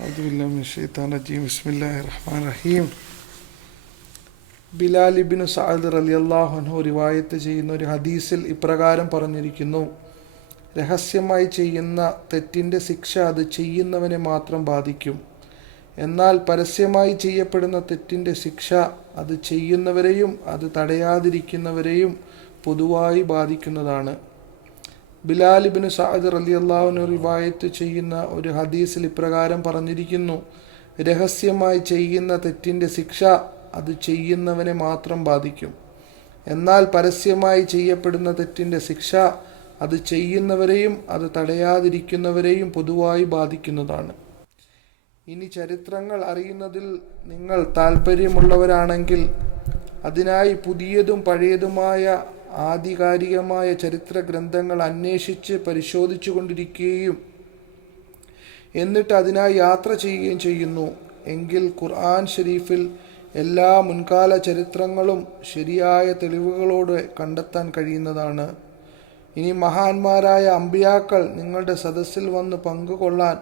أعوذ بالله من الشيطان الرجيم بسم الله الرحمن الرحيم ബിലാൽ ഇബിന് Saad റളിയല്ലാഹു അൻഹു റിവായത്ത് ചെയ്യുന്ന ഒരു ഹദീസിൽ ഇപ്രകാരം പറഞ്ഞിരിക്കുന്നു രഹസ്യമായി ചെയ്യുന്ന തെറ്റിൻ്റെ ശിക്ഷ അത് ചെയ്യുന്നവനെ മാത്രം ബാധിക്കും എന്നാൽ പരസ്യമായി ചെയ്യപ്പെടുന്ന തെറ്റിൻ്റെ ശിക്ഷ അത് ചെയ്യുന്നവരെയും അത് തടയാതിരിക്കുന്നവരെയും പൊതുവായി ബാധിക്കുന്നതാണ് ബിലാൽ ഇബിന് സഅദ് അള്ളാഹുന റിവായത്ത് ചെയ്യുന്ന ഒരു ഹദീസിൽ ഇപ്രകാരം പറഞ്ഞിരിക്കുന്നു. രഹസ്യമായി ചെയ്യുന്ന തെറ്റിന്റെ ശിക്ഷ അത് ചെയ്യുന്നവനെ മാത്രം ബാധിക്കും. എന്നാൽ പരസ്യമായി ചെയ്യപ്പെടുന്ന തെറ്റിന്റെ ശിക്ഷ അത് ചെയ്യുന്നവരെയും അത് തടയാതിരിക്കുന്നവരെയും പൊതുവായി ബാധിക്കുന്നതാണ്. ഇനി ചരിത്രങ്ങൾ അറിയുന്നതിൽ നിങ്ങൾ താല്പര്യമുള്ളവരാണെങ്കിൽ അതിനായി പുതിയതും പഴയതുമായ ആധികാരികമായ ചരിത്ര ഗ്രന്ഥങ്ങൾ അന്വേഷിച്ച് പരിശോധിച്ചു കൊണ്ടിരിക്കുകയും എന്നിട്ട് അതിനായി യാത്ര ചെയ്യുകയും ചെയ്യുന്നു. എങ്കിൽ ഖുർആൻ ഷരീഫിൽ എല്ലാ മുൻകാല ചരിത്രങ്ങളും ശരിയായ തെളിവുകളോടെ കണ്ടെത്താൻ കഴിയുന്നതാണ്. ഇനി മഹാന്മാരായ അമ്പിയാക്കൾ നിങ്ങളുടെ സദസ്സിൽ വന്ന് പങ്കുകൊള്ളാൻ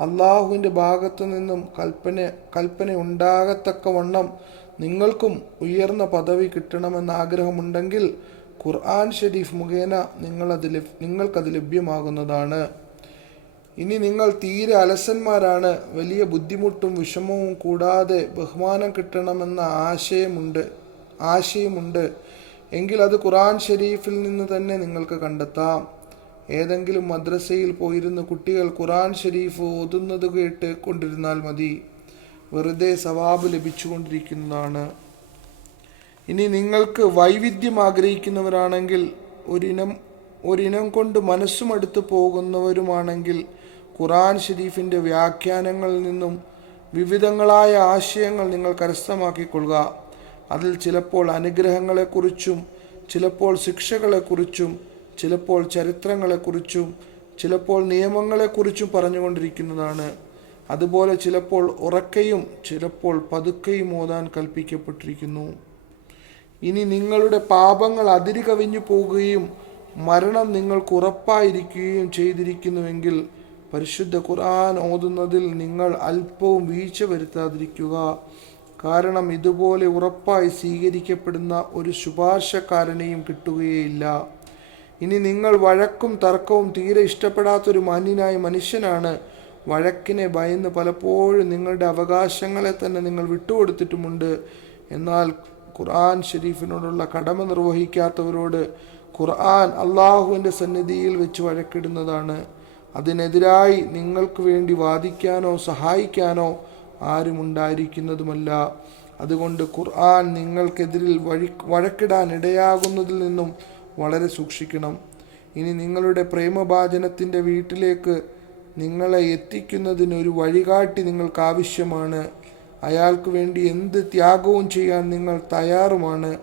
അള്ളാഹുവിന്റെ ഭാഗത്തു നിന്നും കൽപ്പന കൽപ്പന ഉണ്ടാകത്തക്കവണ്ണം നിങ്ങൾക്കും ഉയർന്ന പദവി കിട്ടണമെന്ന് ആഗ്രഹമുണ്ടെങ്കിൽ ഖുർആൻ ഷരീഫ് മുഖേന നിങ്ങളത് നിങ്ങൾക്കത് ലഭ്യമാകുന്നതാണ്. ഇനി നിങ്ങൾ തീരെ അലസന്മാരാണ്. വലിയ ബുദ്ധിമുട്ടും വിഷമവും കൂടാതെ ബഹുമാനം കിട്ടണമെന്ന ആശയമുണ്ട് ആശയമുണ്ട്. എങ്കിൽ അത് ഖുർആൻ ഷരീഫിൽ നിന്ന് തന്നെ നിങ്ങൾക്ക് കണ്ടെത്താം. ഏതെങ്കിലും മദ്രസയിൽ പോയിരുന്ന കുട്ടികൾ ഖുർആൻ ഷരീഫ് ഓതുന്നത് കേട്ട് കൊണ്ടിരുന്നാൽ മതി. വെറുതെ സവാബ് ലഭിച്ചുകൊണ്ടിരിക്കുന്നതാണ്. ഇനി നിങ്ങൾക്ക് വൈവിധ്യം ആഗ്രഹിക്കുന്നവരാണെങ്കിൽ ഒരിനം ഒരിനം കൊണ്ട് മനസ്സുമടുത്ത് പോകുന്നവരുമാണെങ്കിൽ ഖുറാൻ ഷരീഫിന്റെ വ്യാഖ്യാനങ്ങളിൽ നിന്നും വിവിധങ്ങളായ ആശയങ്ങൾ നിങ്ങൾ കരസ്ഥമാക്കിക്കൊള്ളുക. അതിൽ ചിലപ്പോൾ അനുഗ്രഹങ്ങളെക്കുറിച്ചും ചിലപ്പോൾ ശിക്ഷകളെക്കുറിച്ചും ചിലപ്പോൾ ചരിത്രങ്ങളെക്കുറിച്ചും ചിലപ്പോൾ നിയമങ്ങളെക്കുറിച്ചും പറഞ്ഞുകൊണ്ടിരിക്കുന്നതാണ്. അതുപോലെ ചിലപ്പോൾ ഉറക്കയും ചിലപ്പോൾ പതുക്കെയും ഓതാൻ കൽപ്പിക്കപ്പെട്ടിരിക്കുന്നു. ഇനി നിങ്ങളുടെ പാപങ്ങൾ അതിരി കവിഞ്ഞു പോകുകയും മരണം നിങ്ങൾക്ക് ഉറപ്പായിരിക്കുകയും ചെയ്തിരിക്കുന്നുവെങ്കിൽ പരിശുദ്ധ ഖുർആൻ ഓതുന്നതിൽ നിങ്ങൾ അല്പവും വീഴ്ച വരുത്താതിരിക്കുക. കാരണം ഇതുപോലെ ഉറപ്പായി സ്വീകരിക്കപ്പെടുന്ന ഒരു ശുപാർശക്കാരനെയും കിട്ടുകയില്ല ഇനി നിങ്ങൾ വഴക്കും തർക്കവും തീരെ ഇഷ്ടപ്പെടാത്തൊരു മാന്യനായ മനുഷ്യനാണ്. വഴക്കിനെ ഭയന്ന് പലപ്പോഴും നിങ്ങളുടെ അവകാശങ്ങളെ തന്നെ നിങ്ങൾ വിട്ടുകൊടുത്തിട്ടുമുണ്ട്. എന്നാൽ ഖുർആൻ ഷെരീഫിനോടുള്ള കടമ നിർവഹിക്കാത്തവരോട് ഖുർആൻ അള്ളാഹുവിന്റെ സന്നിധിയിൽ വെച്ച് വഴക്കിടുന്നതാണ്. അതിനെതിരായി നിങ്ങൾക്ക് വേണ്ടി വാദിക്കാനോ സഹായിക്കാനോ ആരും ഉണ്ടായിരിക്കുന്നതുമല്ല. അതുകൊണ്ട് ഖുർആൻ നിങ്ങൾക്കെതിരിൽ വഴി വഴക്കിടാൻ ഇടയാകുന്നതിൽ നിന്നും വളരെ സൂക്ഷിക്കണം. ഇനി നിങ്ങളുടെ പ്രേമഭാചനത്തിന്റെ വീട്ടിലേക്ക് നിങ്ങളെ എത്തിക്കുന്നതിന് ഒരു വഴികാട്ടി നിങ്ങൾക്ക് ആവശ്യമാണ് അയാൾക്ക് വേണ്ടി എന്ത് ത്യാഗവും ചെയ്യാൻ നിങ്ങൾ തയ്യാറുമാണ്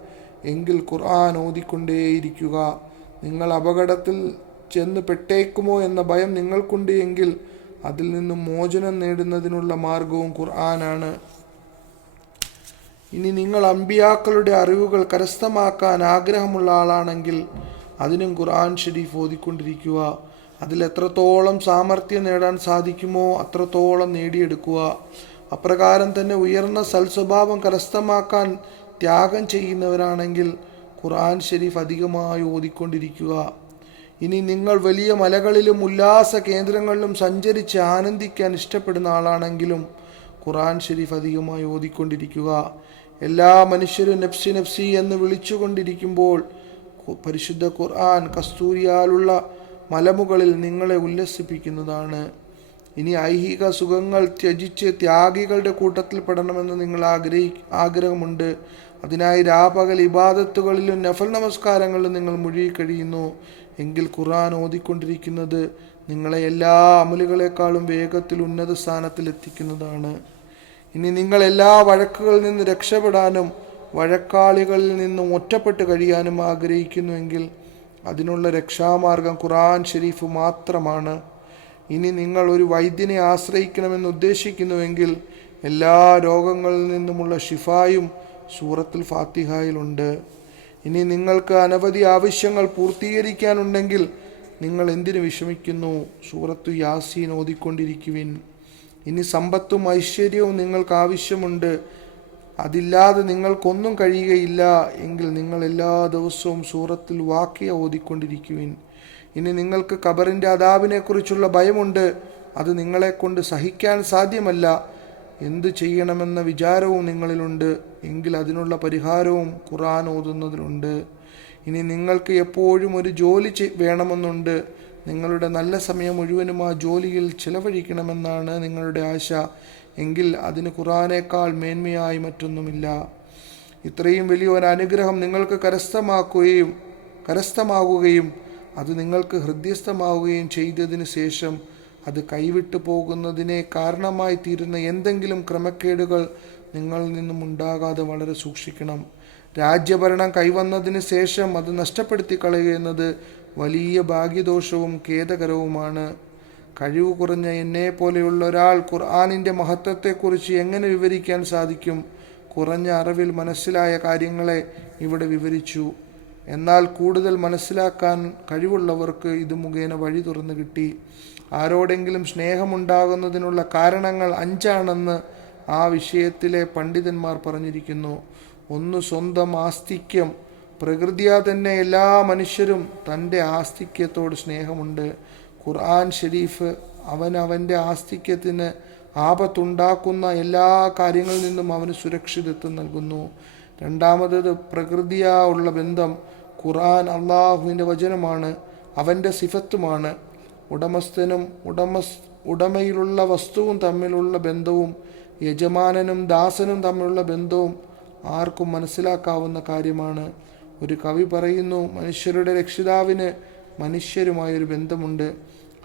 എങ്കിൽ ഖുർആൻ ഓതിക്കൊണ്ടേയിരിക്കുക. നിങ്ങൾ അപകടത്തിൽ ചെന്ന് പെട്ടേക്കുമോ എന്ന ഭയം നിങ്ങൾക്കുണ്ട് എങ്കിൽ അതിൽ നിന്നും മോചനം നേടുന്നതിനുള്ള മാർഗവും ഖുർആനാണ്. ഇനി നിങ്ങൾ അമ്പിയാക്കളുടെ അറിവുകൾ കരസ്ഥമാക്കാൻ ആഗ്രഹമുള്ള ആളാണെങ്കിൽ അതിനും ഖുർആൻ ഷരീഫ് ഓതിക്കൊണ്ടിരിക്കുക. അതിൽ എത്രത്തോളം സാമർഥ്യം നേടാൻ സാധിക്കുമോ അത്രത്തോളം നേടിയെടുക്കുക. അപ്രകാരം തന്നെ ഉയർന്ന സൽസ്വഭാവം കരസ്ഥമാക്കാൻ ത്യാഗം ചെയ്യുന്നവരാണെങ്കിൽ ഖുർആൻ ഷെരീഫ് അധികമായി ഓതിക്കൊണ്ടിരിക്കുക. ഇനി നിങ്ങൾ വലിയ മലകളിലും ഉല്ലാസ കേന്ദ്രങ്ങളിലും സഞ്ചരിച്ച് ആനന്ദിക്കാൻ ഇഷ്ടപ്പെടുന്ന ആളാണെങ്കിലും ഖുർആൻ ഷെരീഫ് അധികമായി ഓതിക്കൊണ്ടിരിക്കുക. എല്ലാ മനുഷ്യരും നഫ്സി നഫ്സി എന്ന് വിളിച്ചുകൊണ്ടിരിക്കുമ്പോൾ പരിശുദ്ധ ഖുർആൻ കസ്തൂരിയാലുള്ള മലമുകളിൽ നിങ്ങളെ ഉല്ലസിപ്പിക്കുന്നതാണ്. ഇനി ഐഹിക സുഖങ്ങൾ ത്യജിച്ച് ത്യാഗികളുടെ കൂട്ടത്തിൽ പെടണമെന്ന് നിങ്ങൾ ആഗ്രഹി ആഗ്രഹമുണ്ട്. അതിനായി രാപകൽ ഇബാദത്തുകളിലും നഫൽ നമസ്കാരങ്ങളിലും നിങ്ങൾ മുഴുകി കഴിയുന്നു. എങ്കിൽ ഖുർആൻ ഓതിക്കൊണ്ടിരിക്കുന്നത് നിങ്ങളെ എല്ലാ അമലുകളെക്കാളും വേഗത്തിൽ ഉന്നത സ്ഥാനത്തിൽ എത്തിക്കുന്നതാണ്. ഇനി നിങ്ങൾ എല്ലാ വഴക്കുകളിൽ നിന്ന് രക്ഷപ്പെടാനും വഴക്കാളികളിൽ നിന്നും ഒറ്റപ്പെട്ട് കഴിയാനും ആഗ്രഹിക്കുന്നുവെങ്കിൽ അതിനുള്ള രക്ഷാമാർഗം ഖുർആൻ ഷെരീഫ് മാത്രമാണ്. ഇനി നിങ്ങൾ ഒരു വൈദ്യനെ ആശ്രയിക്കണമെന്ന് ഉദ്ദേശിക്കുന്നുവെങ്കിൽ എല്ലാ രോഗങ്ങളിൽ നിന്നുമുള്ള ഷിഫായും സൂറത്തുൽ ഫാത്തിഹായിലുണ്ട്. ഇനി നിങ്ങൾക്ക് അനവധി ആവശ്യങ്ങൾ പൂർത്തീകരിക്കാനുണ്ടെങ്കിൽ നിങ്ങൾ എന്തിനു വിഷമിക്കുന്നു? സൂറത്തു യാസീൻ ഓതിക്കൊണ്ടിരിക്കുവിൻ. ഇനി സമ്പത്തും ഐശ്വര്യവും നിങ്ങൾക്ക് ആവശ്യമുണ്ട്. അതില്ലാതെ നിങ്ങൾക്കൊന്നും കഴിയുകയില്ല. എങ്കിൽ നിങ്ങൾ എല്ലാ ദിവസവും സൂറത്തിൽ വാക്കിയ ഓതിക്കൊണ്ടിരിക്കുവിൻ. ഇനി നിങ്ങൾക്ക് ഖബറിന്റെ അതാവിനെക്കുറിച്ചുള്ള ഭയമുണ്ട്. അത് നിങ്ങളെക്കൊണ്ട് സഹിക്കാൻ സാധ്യമല്ല. എന്തു ചെയ്യണമെന്ന വിചാരവും നിങ്ങളിലുണ്ട്. എങ്കിൽ അതിനുള്ള പരിഹാരവും ഖുറാൻ ഓതുന്നതിലുണ്ട്. ഇനി നിങ്ങൾക്ക് എപ്പോഴും ഒരു ജോലി വേണമെന്നുണ്ട്. നിങ്ങളുടെ നല്ല സമയം മുഴുവനും ആ ജോലിയിൽ ചിലവഴിക്കണമെന്നാണ് നിങ്ങളുടെ ആശ. എങ്കിൽ അതിന് ഖുറാനേക്കാൾ മേന്മയായി മറ്റൊന്നുമില്ല. ഇത്രയും വലിയ ഒരു അനുഗ്രഹം നിങ്ങൾക്ക് കരസ്ഥമാക്കുകയും കരസ്ഥമാകുകയും അത് നിങ്ങൾക്ക് ഹൃദ്യസ്ഥമാവുകയും ചെയ്തതിന് ശേഷം അത് കൈവിട്ടു പോകുന്നതിനെ കാരണമായി തീരുന്ന എന്തെങ്കിലും ക്രമക്കേടുകൾ നിങ്ങളിൽ നിന്നും ഉണ്ടാകാതെ വളരെ സൂക്ഷിക്കണം. രാജ്യഭരണം കൈവന്നതിന് ശേഷം അത് നഷ്ടപ്പെടുത്തി കളയുന്നത് വലിയ ഭാഗ്യദോഷവും ഖേദകരവുമാണ്. കഴിവ് കുറഞ്ഞ എന്നെ പോലെയുള്ള ഒരാൾ ഖുർആാനിന്റെ മഹത്വത്തെക്കുറിച്ച് എങ്ങനെ വിവരിക്കാൻ സാധിക്കും? കുറഞ്ഞ അറിവിൽ മനസ്സിലായ കാര്യങ്ങളെ ഇവിടെ വിവരിച്ചു. എന്നാൽ കൂടുതൽ മനസ്സിലാക്കാൻ കഴിവുള്ളവർക്ക് ഇത് മുഖേന വഴി തുറന്നു കിട്ടി. ആരോടെങ്കിലും സ്നേഹമുണ്ടാകുന്നതിനുള്ള കാരണങ്ങൾ അഞ്ചാണെന്ന് ആ വിഷയത്തിലെ പണ്ഡിതന്മാർ പറഞ്ഞിരിക്കുന്നു. ഒന്ന് സ്വന്തം ആസ്തിക്യം. പ്രകൃതിയാ തന്നെ എല്ലാ മനുഷ്യരും തന്റെ ആസ്തിക്യത്തോട് സ്നേഹമുണ്ട്. ഖുർആൻ ഷെരീഫ് അവൻ അവന്റെ ആസ്തിക്യത്തിന് ആപത്തുണ്ടാക്കുന്ന എല്ലാ കാര്യങ്ങളിൽ നിന്നും അവന് സുരക്ഷിതത്വം നൽകുന്നു. രണ്ടാമത് പ്രകൃതിയാ ഉള്ള ബന്ധം ഖുർആൻ അള്ളാഹുവിന്റെ വചനമാണ് അവന്റെ സിഫത്തുമാണ്. ഉടമസ്ഥനും ഉടമസ് ഉടമയിലുള്ള വസ്തുവും തമ്മിലുള്ള ബന്ധവും യജമാനനും ദാസനും തമ്മിലുള്ള ബന്ധവും ആർക്കും മനസ്സിലാക്കാവുന്ന കാര്യമാണ്. ഒരു കവി പറയുന്നു മനുഷ്യരുടെ രക്ഷിതാവിന് മനുഷ്യരുമായൊരു ബന്ധമുണ്ട്.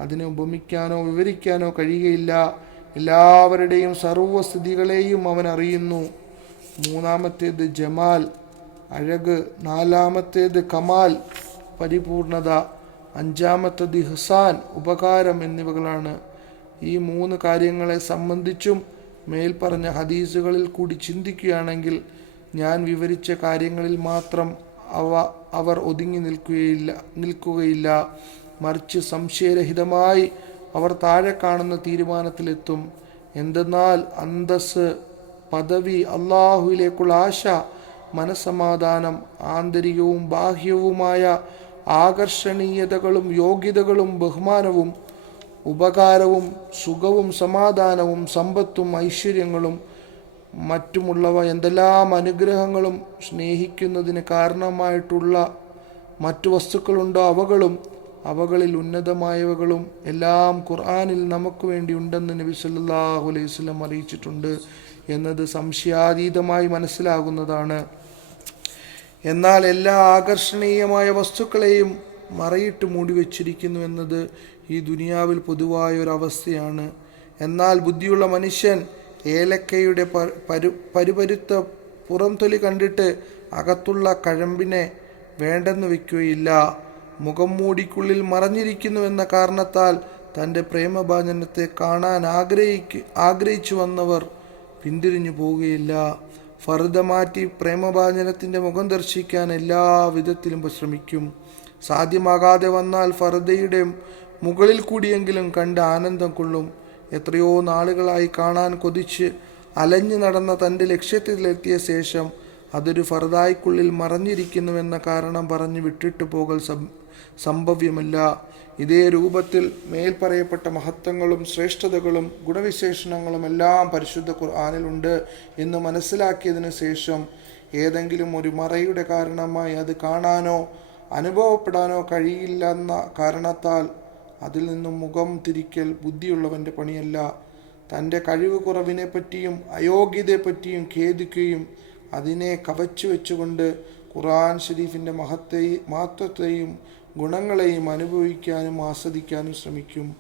അതിനെ ഉപമിക്കാനോ വിവരിക്കാനോ കഴിയുകയില്ല. എല്ലാവരുടെയും സർവസ്ഥിതികളെയും അവൻ അറിയുന്നു. മൂന്നാമത്തേത് ജമാൽ അഴക് നാലാമത്തേത് കമാൽ പരിപൂർണത അഞ്ചാമത്തേത് ഹസാൻ ഉപകാരം എന്നിവകളാണ്. ഈ മൂന്ന് കാര്യങ്ങളെ സംബന്ധിച്ചും മേൽപ്പറഞ്ഞ ഹദീസുകളിൽ കൂടി ചിന്തിക്കുകയാണെങ്കിൽ ഞാൻ വിവരിച്ച കാര്യങ്ങളിൽ മാത്രം അവ അവർ ഒതുങ്ങി നിൽക്കുകയില്ല നിൽക്കുകയില്ല. മറിച്ച് സംശയരഹിതമായി അവർ താഴെ കാണുന്ന തീരുമാനത്തിലെത്തും. എന്തെന്നാൽ അന്തസ് പദവി അള്ളാഹുവിലേക്കുള്ള ആശ മനസമാധാനം ആന്തരികവും ബാഹ്യവുമായ ആകർഷണീയതകളും യോഗ്യതകളും ബഹുമാനവും ഉപകാരവും സുഖവും സമാധാനവും സമ്പത്തും ഐശ്വര്യങ്ങളും മറ്റുമുള്ളവ എന്തെല്ലാം അനുഗ്രഹങ്ങളും സ്നേഹിക്കുന്നതിന് കാരണമായിട്ടുള്ള മറ്റു വസ്തുക്കളുണ്ടോ അവകളും അവകളിൽ ഉന്നതമായവകളും എല്ലാം ഖുർആാനിൽ നമുക്ക് വേണ്ടി ഉണ്ടെന്ന് നബി സല്ലാഹു അലൈഹി വസല്ലം അറിയിച്ചിട്ടുണ്ട് എന്നത് സംശയാതീതമായി മനസ്സിലാകുന്നതാണ്. എന്നാൽ എല്ലാ ആകർഷണീയമായ വസ്തുക്കളെയും മറയിട്ട് മൂടി വച്ചിരിക്കുന്നു എന്നത് ഈ ദുനിയാവിൽ പൊതുവായ ഒരു അവസ്ഥയാണ് എന്നാൽ ബുദ്ധിയുള്ള മനുഷ്യൻ ഏലക്കയുടെ പരു പരുപരുത്ത പുറംതൊലി കണ്ടിട്ട് അകത്തുള്ള കഴമ്പിനെ വേണ്ടെന്ന് വയ്ക്കുകയില്ല മുഖം മൂടിക്കുള്ളിൽ മറഞ്ഞിരിക്കുന്നുവെന്ന കാരണത്താൽ തന്റെ പ്രേമഭാജനത്തെ കാണാൻ ആഗ്രഹിക്ക് ആഗ്രഹിച്ചു വന്നവർ പിന്തിരിഞ്ഞു പോവുകയില്ല. ഫറുത മാറ്റി പ്രേമഭാജനത്തിന്റെ മുഖം ദർശിക്കാൻ എല്ലാ വിധത്തിലും ശ്രമിക്കും സാധ്യമാകാതെ വന്നാൽ ഫറുദയുടെ മുകളിൽ കൂടിയെങ്കിലും കണ്ട് ആനന്ദം കൊള്ളും. എത്രയോ നാളുകളായി കാണാൻ കൊതിച്ച് അലഞ്ഞു നടന്ന തന്റെ ലക്ഷ്യത്തിലെത്തിയ ശേഷം അതൊരു ഫറുദായ്ക്കുള്ളിൽ മറഞ്ഞിരിക്കുന്നുവെന്ന കാരണം പറഞ്ഞ് വിട്ടിട്ട് പോകൽ സംഭവ്യമല്ല. ഇതേ രൂപത്തിൽ മേൽ പറയപ്പെട്ട മഹത്വങ്ങളും ശ്രേഷ്ഠതകളും ഗുണവിശേഷണങ്ങളും എല്ലാം പരിശുദ്ധ ഖുർആാനിലുണ്ട് എന്ന് മനസ്സിലാക്കിയതിന് ശേഷം ഏതെങ്കിലും ഒരു മറയുടെ കാരണമായി അത് കാണാനോ അനുഭവപ്പെടാനോ കഴിയില്ലെന്ന കാരണത്താൽ അതിൽ നിന്നും മുഖം തിരിക്കൽ ബുദ്ധിയുള്ളവന്റെ പണിയല്ല. തന്റെ കഴിവ് കുറവിനെ പറ്റിയും അയോഗ്യതയെപ്പറ്റിയും ഖേദിക്കുകയും അതിനെ കവച്ചു വെച്ചുകൊണ്ട് ഖുർആൻ ഷരീഫിന്റെ മഹത്തെയും മഹത്വത്തെയും ഗുണങ്ങളെയും അനുഭവിക്കാനും ആസ്വദിക്കാനും ശ്രമിക്കും.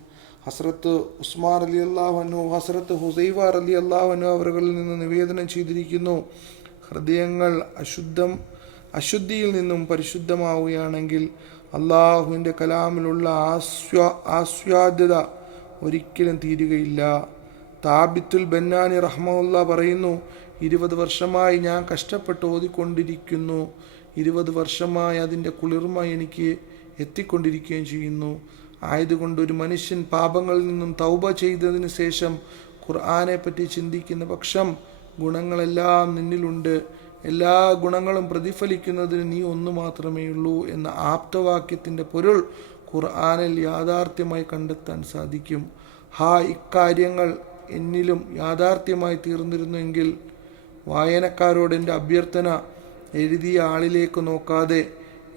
ഹസ്രത്ത് ഉസ്മാൻ അലി അള്ളാഹുനു ഹസ്രത്ത് ഹുസൈഫ അലി അള്ളാഹുനു അവരുകളിൽ നിന്ന് നിവേദനം ചെയ്തിരിക്കുന്നു. ഹൃദയങ്ങൾ അശുദ്ധം അശുദ്ധിയിൽ നിന്നും പരിശുദ്ധമാവുകയാണെങ്കിൽ അള്ളാഹുവിന്റെ കലാമിലുള്ള ആസ്വാ ആസ്വാദ്യത ഒരിക്കലും തീരുകയില്ല. താബിത്തുൽ ബന്നാനി റഹ്മുല്ല പറയുന്നു ഇരുപത് വർഷമായി ഞാൻ കഷ്ടപ്പെട്ട് ഓതിക്കൊണ്ടിരിക്കുന്നു. ഇരുപത് വർഷമായി അതിന്റെ കുളിർമ എനിക്ക് എത്തിക്കൊണ്ടിരിക്കുകയും ചെയ്യുന്നു. ആയതുകൊണ്ട് ഒരു മനുഷ്യൻ പാപങ്ങളിൽ നിന്നും തൗബ ചെയ്തതിന് ശേഷം ഖുർആനെ പറ്റി ചിന്തിക്കുന്ന പക്ഷം ഗുണങ്ങളെല്ലാം നിന്നിലുണ്ട്. എല്ലാ ഗുണങ്ങളും പ്രതിഫലിക്കുന്നതിന് നീ ഒന്നു മാത്രമേ ഉള്ളൂ എന്ന ആപ്തവാക്യത്തിന്റെ പൊരുൾ ഖുർആാനിൽ യാഥാർത്ഥ്യമായി കണ്ടെത്താൻ സാധിക്കും. ഹാ ഇക്കാര്യങ്ങൾ എന്നിലും യാഥാർത്ഥ്യമായി തീർന്നിരുന്നുവെങ്കിൽ വായനക്കാരോട് എന്റെ അഭ്യർത്ഥന എഴുതിയ ആളിലേക്ക് നോക്കാതെ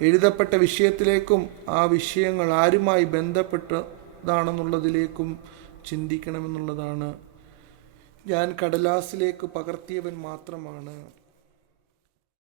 എഴുതപ്പെട്ട വിഷയത്തിലേക്കും ആ വിഷയങ്ങൾ ആരുമായി ബന്ധപ്പെട്ടതാണെന്നുള്ളതിലേക്കും ചിന്തിക്കണമെന്നുള്ളതാണ്. ഞാൻ കടലാസിലേക്ക് പകർത്തിയവൻ മാത്രമാണ്.